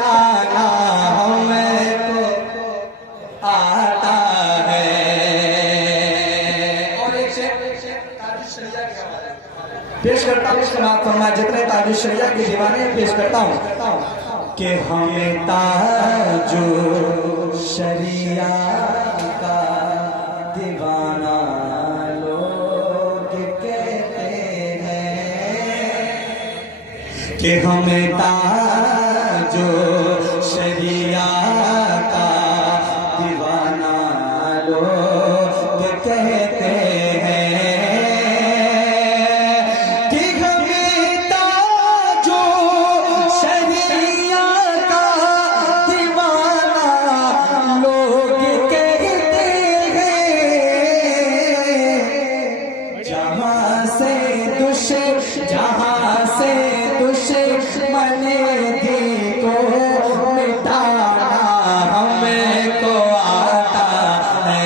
गाना हमको आता है। और एक पेश करता हूँ, फरमाया जितने ताजु शरिया के दीवाने पेश करता हूँ कि हमें ताजु शरिया का दीवाना लोग कहते हैं कि हमें ताजु शरिया का दीवाना लोग कहते हैं। जहाँ से दुश्मन को मिटाना हमको आता है।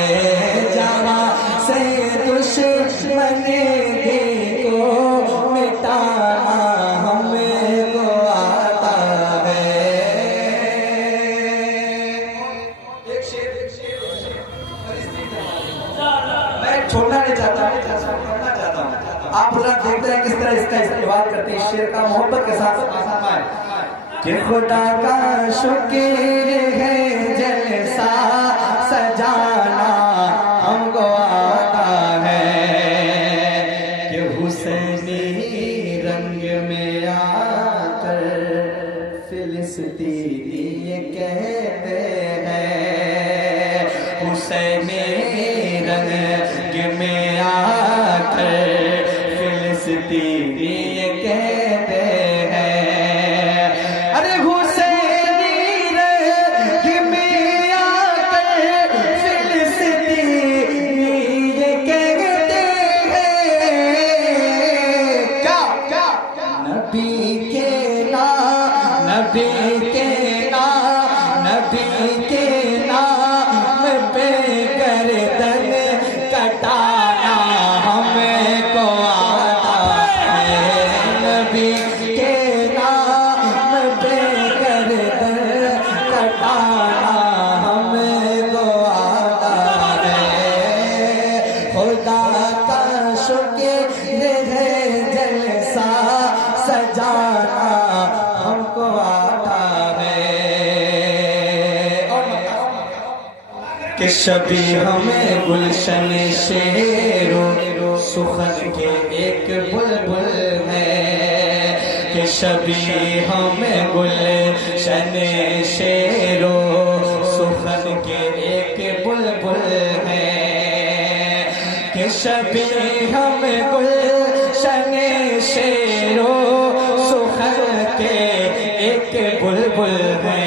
जहाँ से दुश्मन को मिटाना हमको आता है। मैं छोड़ना नहीं चाहता, आप पूरा देखते हैं किस तरह इसका इस्तेमाल करते हैं। शेर का मोहब्बत के साथ कि खुदा का शुक्र है जलसा सजाना हमको आता है कि हुसैनी रंग में आकर फिलिस्तीनी ये कहते हैं। हुसैनी रंग में आकर फिलिस्तीनी ये कहते हैं। अरे हुसैनी रंग में आकर फिलिस्तीनी ये कहते हैं। क्या क्या नबी के नाम पे गर्दन कटाना हमको आता है। नबी के नाम पे गर्दन कटाना हमको आता है। खुदा का शुक्र है जलसा सजाना हमको आता है। कि शबी हमें गुलशन शेरो सुखन के एक बुलबुल है। कि शबी हमें गुलशन शेरो सुखन के एक बुलबुल है। कि शबी हमें गुलशन शेरो सुखन के एक बुलबुल है।